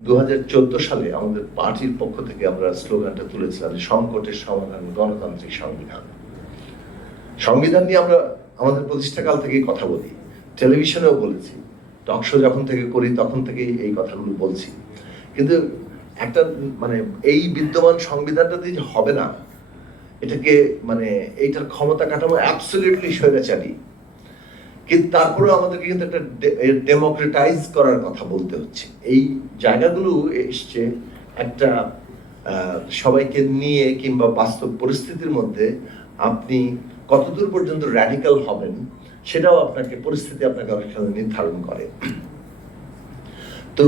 2014 সালে আমাদের পার্টির পক্ষ থেকে আমরা স্লোগানটা তুলেছিলাম যে সংকটের সমাধান গণতান্ত্রিক সংবিধান। সংবিধান নিয়ে আমরা আমাদের প্রতিষ্ঠাকাল থেকেই কথা বলি, টেলিভিশনেও বলেছি, টক শো যখন থেকে করি তখন থেকেই এই কথাগুলো বলছি। কিন্তু একটা এই বিদ্যমান সংবিধানটা দিয়ে যে হবে না, এটাকে এইটার ক্ষমতা কাঠামো অ্যাবসলিউটলি স্বৈরাচারী, কিন্তু তারপরেও আমাদেরকে কিন্তু একটা ডেমোক্রেটাইজ করার কথা বলতে হচ্ছে। এই জায়গাগুলো এসছে একটা সবাইকে নিয়ে কিংবা বাস্তব পরিস্থিতির মধ্যে আপনি কতদূর পর্যন্ত র্যাডিক্যাল হবেন সেটাও পরিস্থিতি আপনাকে অনেক সময় নির্ধারণ করে। তো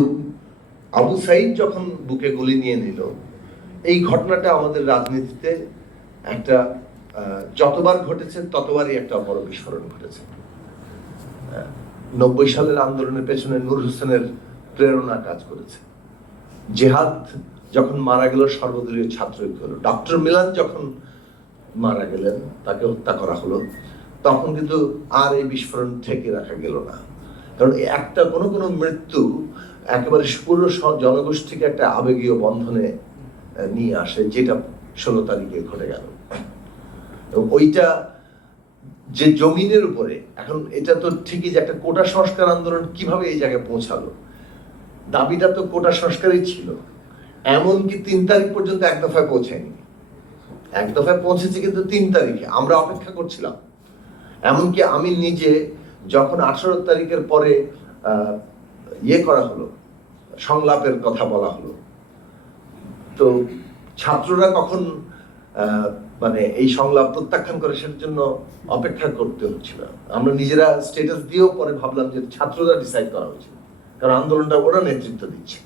আবু সাইদ যখন বুকে গুলি নিয়ে নিল, এই ঘটনাটা আমাদের রাজনীতিতে একটা যতবার ঘটেছে ততবারই একটা বড় বিস্ফোরণ ঘটেছে। 90 সালের আন্দোলনের পেছনে নূর হোসেনের প্রেরণা কাজ করেছে। জেহাদ যখন মারা গেল সর্বদলীয় ছাত্র ঐক্য হলো। ডক্টর মিলান যখন মারা গেলেন, তাকে হত্যা করা হলো, তখন কিন্তু আর এই বিস্ফোরণ থেকে রাখা গেল না। কারণ একটা কোনো মৃত্যু একেবারে পুরো জনগোষ্ঠীকে একটা আবেগীয় বন্ধনে নিয়ে আসে, যেটা 16 তারিখে ঘটে গেল। ওইটা যে জমিনের উপরে, এখন এটা তো ঠিকই যে একটা কোটা সংস্কার আন্দোলন কিভাবে এই জায়গায় পৌঁছালো, দাবিটা তো কোটা সংস্কারই ছিল। এমনকি 3 তারিখ পর্যন্ত এক দফায় পৌঁছায়নি, এক দফায় পৌঁছেছে কিন্তু 3 তারিখে আমরা অপেক্ষা করছিলাম। এমনকি আমি নিজে যখন 18 তারিখের পরে করা হলো, সংলাপের কথা বলা হলো, তো ছাত্ররা কখন এই সংলাপ প্রত্যাখ্যান করে সেটার জন্য অপেক্ষা করতে হচ্ছিল। আমরা নিজেরা স্ট্যাটাস দিয়েও পরে ভাবলাম যে ছাত্ররা ডিসাইড করা উচিত, কারণ আন্দোলনটা ওরা নেতৃত্ব দিচ্ছে,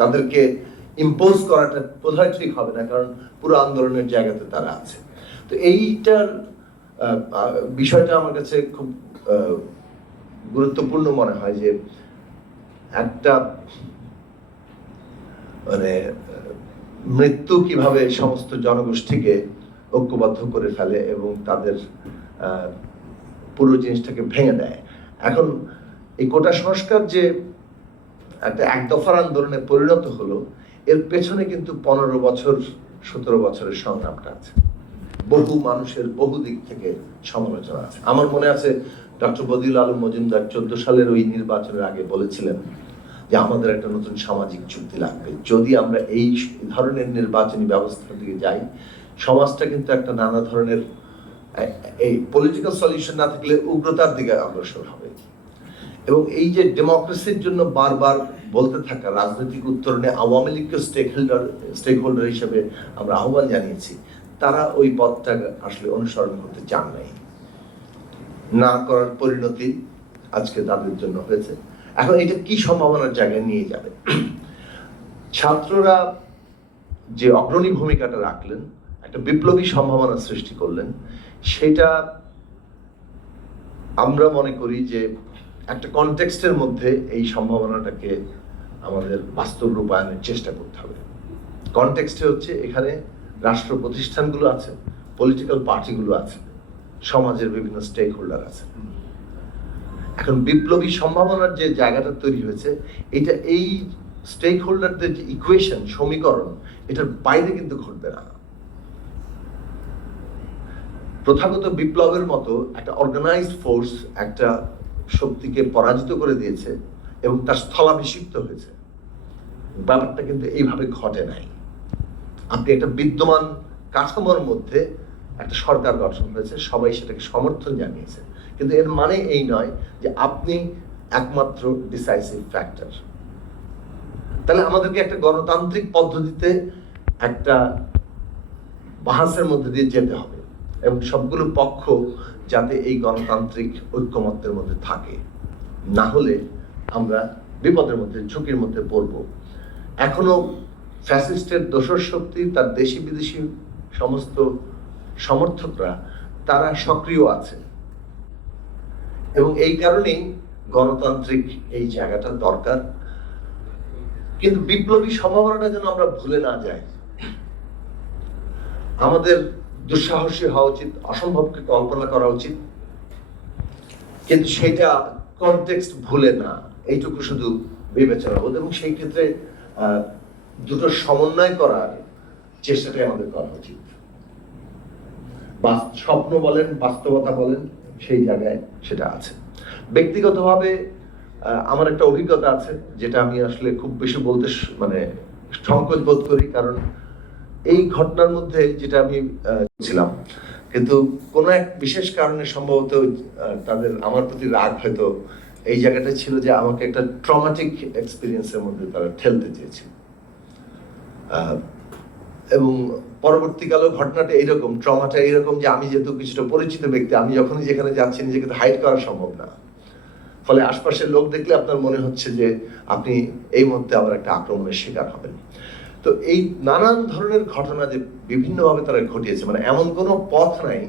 তাদেরকে ইম্পোজ করাটা বোধহয় ঠিক হবে না, কারণ পুরো আন্দোলনের জায়গাতে তারা আছে। তো এইটার বিষয়টা আমার কাছে খুব গুরুত্বপূর্ণ মনে হয় যে একটা মৃত্যু কিভাবে সমস্ত জনগোষ্ঠীকে ঐক্যবদ্ধ করে ফেলে এবং তাদের পুরো জিনিসটাকে ভেঙে দেয়। এখন এই কোটা সংস্কার যে একটা এক দফার আন্দোলনে পরিণত হলো, এর পেছনে কিন্তু 15 বছর 17 বছরের সংগ্রামটা আছে, বহু মানুষের বহু দিক থেকে সমালোচনা আছে। আমার মনে আছে ডক্টর বদিউল আলম মজুমদার 14 সালের ওই নির্বাচনের আগে বলেছিলেন যে আমাদের একটা নতুন সামাজিক চুক্তি লাগবে, যদি আমরা এই ধরনের নির্বাচনী ব্যবস্থার দিকে যাই, সমাজটা কিন্তু একটা নানা ধরনের এই পলিটিক্যাল সলিউশন না থাকলে উগ্রতার দিকে অগ্রসর হবে। এবং এই যে ডেমোক্রেসির জন্য বারবার বলতে থাকা রাজনৈতিক উত্তরণে আওয়ামী লীগকে স্টেক হোল্ডার হিসেবে আমরা আহ্বান জানিয়েছি, তারা ওই পথটা আসলে অনুসরণ করতে চান নাই, না করার পরিণতি আজকে তাদের জন্য হয়েছে। এখন এটা কি সম্ভাবনার জায়গায় নিয়ে যাবে? ছাত্ররা যে অগ্রণী ভূমিকাটা রাখলেন, একটা বিপ্লবী সম্ভাবনা সৃষ্টি করলেন, সেটা আমরা মনে করি যে একটা কনটেক্সটের মধ্যে এই সম্ভাবনাটাকে আমাদের বাস্তব রূপায়নের চেষ্টা করতে হবে। কনটেক্সটে হচ্ছে এখানে রাষ্ট্র প্রতিষ্ঠানগুলো আছে, পলিটিক্যাল পার্টিগুলো আছে, সমাজের বিভিন্ন স্টেক হোল্ডার আছে। এখন বিপ্লবী সম্ভাবনার যে জায়গাটা তৈরি হয়েছে, এটা এই স্টেক হোল্ডারদের যে ইকুয়েশন, সমীকরণ, এটার বাইরে কিন্তু ঘটবে না। প্রথাগত বিপ্লবের মতো একটা অর্গানাইজড ফোর্স একটা শক্তিকে পরাজিত করে দিয়েছে এবং তার স্থলাভিষিক্ত হয়েছে। ব্যাপারটা কিন্তু এইভাবে ঘটে নাই। আপনি একটা বিদ্যমান কাঠামোর মধ্যে একটা সরকার গঠন হয়েছে, সবাই সেটাকে সমর্থন জানিয়েছে, কিন্তু এর মানে এই নয় যে আপনি একমাত্র ডিসাইসিভ ফ্যাক্টর। তাহলে আমাদেরকে একটা গণতান্ত্রিক পদ্ধতিতে একটা বাহাসের মধ্যে দিয়ে যেতে হবে এবং সবগুলো পক্ষ যাতে এই গণতান্ত্রিক ঐক্যমত্যের মধ্যে থাকে, না হলে আমরা বিপদের মধ্যে, ঝুঁকির মধ্যে পড়ব। এখনো ফ্যাসিস্টের দোসর শক্তি, তার দেশি বিদেশি সমস্ত সমর্থকরা, তারা সক্রিয় আছে এবং এই কারণেই গণতান্ত্রিক এই জায়গাটা দরকার। কিন্তু বিপ্লবী সম্ভাবনাটা যেন আমরা ভুলে না যাই। আমাদের দুঃসাহসী হওয়া উচিত, অসম্ভবকে কল্পনা করা উচিত, কিন্তু সেটা কনটেক্সট ভুলে না, এইটুকু শুধু বিবেচনা বোধ। এবং সেই ক্ষেত্রে দুটো সমন্বয় করার চেষ্টাটাই আমাদের করা উচিত। স্বপ্ন বলেন, বাস্তবতা বলেন, সেই জায়গায় সেটা আছে। ব্যক্তিগতভাবে আমার একটা অভিজ্ঞতা আছে, যেটা আমি আসলে খুব বেশি বলতে মানে সংকোচ বোধ করি, কারণ এই ঘটনার মধ্যে যেটা আমি ছিলাম, কিন্তু কোনো এক বিশেষ কারণে সম্ভবত তাদের আমার প্রতি রাগ হয়তো এই জায়গাটা ছিল যে আমাকে একটা ট্রমাটিক এক্সপিরিয়েন্সের মধ্যে তারা ঠেলতে চেয়েছে। এবং পরবর্তীকালেও ঘটনাটা এইরকম, ট্রমাটা এইরকম যে আমি যেহেতু কিছুটা পরিচিত ব্যক্তি, আমি যখনই যেখানে যাচ্ছি নিজেকে তো হাইড করা সম্ভব না। ফলে আশপাশের লোক দেখলে আপনার মনে হচ্ছে যে আপনি এই মুহূর্তে আবার একটা আক্রমণের শিকার হবেন। তো এই নানান ধরনের ঘটনা যে বিভিন্নভাবে তারা ঘটিয়েছে, মানে এমন কোনো পথ নাই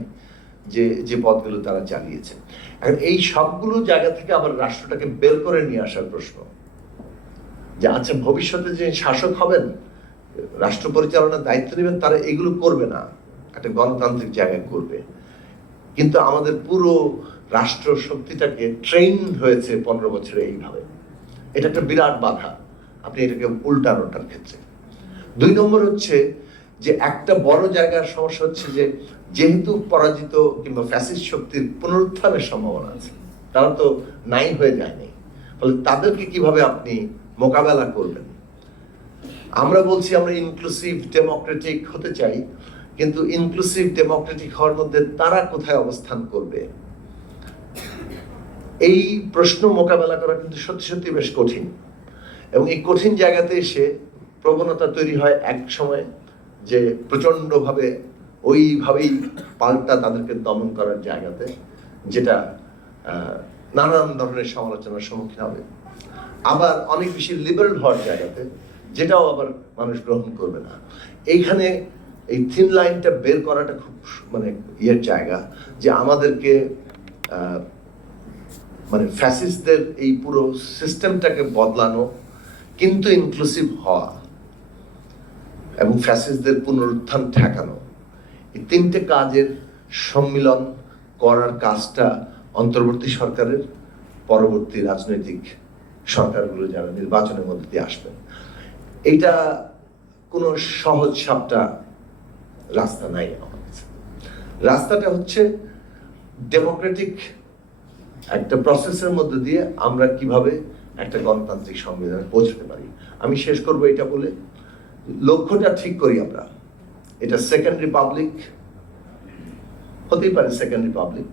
যে পথগুলো তারা চালিয়েছে। এখন এই সবগুলো জায়গা থেকে আবার রাষ্ট্রটাকে বের করে নিয়ে আসার প্রশ্ন, যে আচ্ছা ভবিষ্যতে যে শাসক হবেন, রাষ্ট্র পরিচালনার দায়িত্ব নেবেন, তারা এগুলো করবে না, একটা গণতান্ত্রিক জায়গায় করবে। কিন্তু আমাদের পুরো রাষ্ট্র শক্তিটাকে ট্রেন হয়েছে 15 বছরে এইভাবে। এটা একটা বিরাট বাধা আপনি এটাকে উল্টানোটার ক্ষেত্রে। 2 নম্বর হচ্ছে যে একটা বড় জায়গার সমস্যা হচ্ছে যে যেহেতু পরাজিত কিংবা ফ্যাসিস্ট শক্তির পুনরুত্থানের সম্ভাবনা আছে, তারা তো নাই হয়ে যায়নি, ফলে তাদেরকে কিভাবে আপনি মোকাবেলা করবেন। আমরা বলছি আমরা ইনক্লুসিভ ডেমোক্রেটিক হতে চাই, কিন্তু ইনক্লুসিভ ডেমোক্রেটিক হওয়ার মধ্যে তারা কোথায় অবস্থান করবে, এই প্রশ্ন মোকাবেলা করা কিন্তু সত্যি সত্যি বেশ কঠিন। এবং এই কঠিন জায়গাতে এসে প্রবণতা তৈরি হয় এক সময় যে প্রচন্ডভাবে ওইভাবেই পাল্টা তাদেরকে দমন করার জায়গাতে, যেটা নানান ধরনের সমালোচনার সম্মুখীন হবে। আবার অনেক বেশি লিবারেল হওয়ার জায়গাতে, যেটাও আবার মানুষ গ্রহণ করবে না। এইখানে এই থিন লাইনটা বের করাটা খুব মানে জায়গা, যে আমাদেরকে মানে ফ্যাসিস্টদের এই পুরো সিস্টেমটাকে বদলানো, কিন্তু ইনক্লুসিভ হওয়া এবং ফ্যাসিস্টদের পুনরুত্থান ঠেকানো, এই 3টে কাজের সম্মিলন করার কাজটা অন্তর্বর্তী সরকারের, পরবর্তী রাজনৈতিক সরকারগুলো যারা নির্বাচনের মধ্যে দিয়ে আসবেন, এটা কোনো সহজ সাপটা রাস্তা নাই আমার কাছে। রাস্তাটা হচ্ছে ডেমোক্রেটিক একটা প্রসেসের মধ্যে দিয়ে আমরা কিভাবে একটা গণতান্ত্রিক সংবিধানে পৌঁছতে পারি। আমি শেষ করব এটা বলে, লক্ষ্যটা ঠিক করি আমরা, এটা সেকেন্ড রিপাবলিক হতেই পারে, সেকেন্ড রিপাবলিক,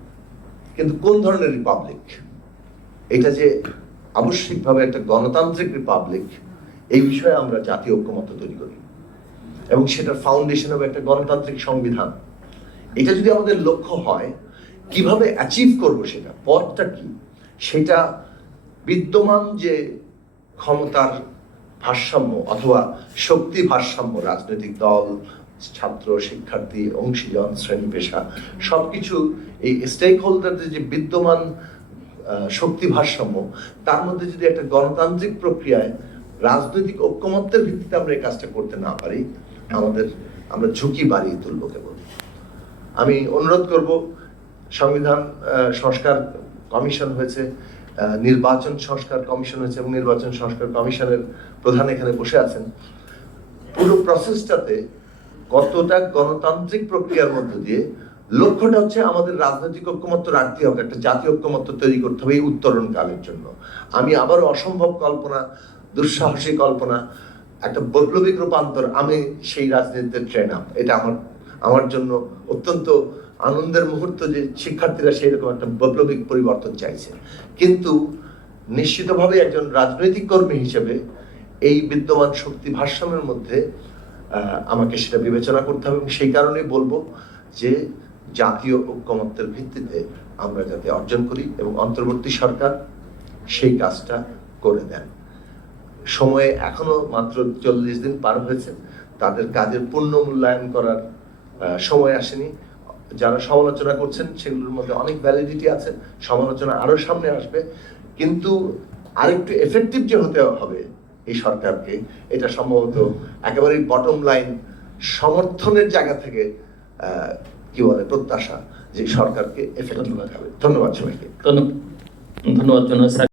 কিন্তু কোন ধরনের রিপাবলিক, এটা যে আবশ্যিকভাবে একটা গণতান্ত্রিক রিপাবলিক, এই বিষয়ে আমরা জাতীয় ঐক্যমত্য তৈরি করি এবং সেটার ফাউন্ডেশন হবে একটা গণতান্ত্রিক সংবিধান। এটা যদি আমাদের লক্ষ্য হয়, কিভাবে অ্যাচিভ করব, সেটা পথটা কি, সেটা বিদ্যমান যে ক্ষমতার ভারসাম্য অথবা শক্তি ভারসাম্য, রাজনৈতিক দল, ছাত্র, শিক্ষার্থী, অংশীজন, শ্রেণী পেশা, সবকিছু এই স্টেক হোল্ডারদের যে বিদ্যমান শক্তি ভারসাম্য, তার মধ্যে যদি একটা গণতান্ত্রিক প্রক্রিয়ায় রাজনৈতিক ঐক্যমত্যের ভিত্তিতে আমরা এই কাজটা করতে না পারি, আমরা ঝুঁকি বাড়িয়ে তুলব কেবল। আমি অনুরোধ করব, সংবিধান সংস্কার কমিশন হয়েছে, নির্বাচন সংস্কার কমিশন হয়েছে এবং নির্বাচন সংস্কার কমিশনের প্রধান এখানে বসে আছেন। পুরো প্রসেসটাতে কতটা গণতান্ত্রিক প্রক্রিয়ার মধ্য দিয়ে, লক্ষ্যটা হচ্ছে আমাদের রাজনৈতিক ঐক্যমত্য রাখতে হবে, একটা জাতীয় ঐক্যমত্য তৈরি করতে হবে এই উত্তরণ কালের জন্য। আমি আবারও অসম্ভব কল্পনা, দুঃসাহসী কল্পনা, একটা বৈপ্লবিক রূপান্তর, আমি সেই রাজনীতিতে ট্রেন আপ, এটা আমার জন্য অত্যন্ত আনন্দের মুহূর্ত যে শিক্ষার্থীরা সেই রকম একটা বৈপ্লবিক পরিবর্তন চাইছে। কিন্তু নিশ্চিতভাবে একজন রাজনৈতিক কর্মী হিসেবে এই বিদ্যমান শক্তি ভারসাম্যের মধ্যে আমাকে সেটা বিবেচনা করতে হবে এবং সেই কারণেই বলবো যে জাতীয় ঐক্যমত্যের ভিত্তিতে আমরা যাতে অর্জন করি এবং অন্তর্বর্তী সরকার সেই কাজটা করে দেন। সময়ে এখনো মাত্র 40 দিন পার হয়েছে, তাদের কাজের পূর্ণ মূল্যায়ন করার সময় আসেনি। যারা সমালোচনা করছেন সেগুলোর মধ্যে অনেক ভ্যালিডিটি আছে, সমালোচনা আরো সামনে আসবে, কিন্তু আরেকটু এফেক্টিভ যে হতে হবে এই সরকারকে, এটা সম্ভবত একেবারে বটম লাইন সমর্থনের জায়গা থেকে কি বলে প্রত্যাশা যে সরকারকে এফেক্টিভ হতে হবে। ধন্যবাদ সবাইকে। ধন্যবাদ।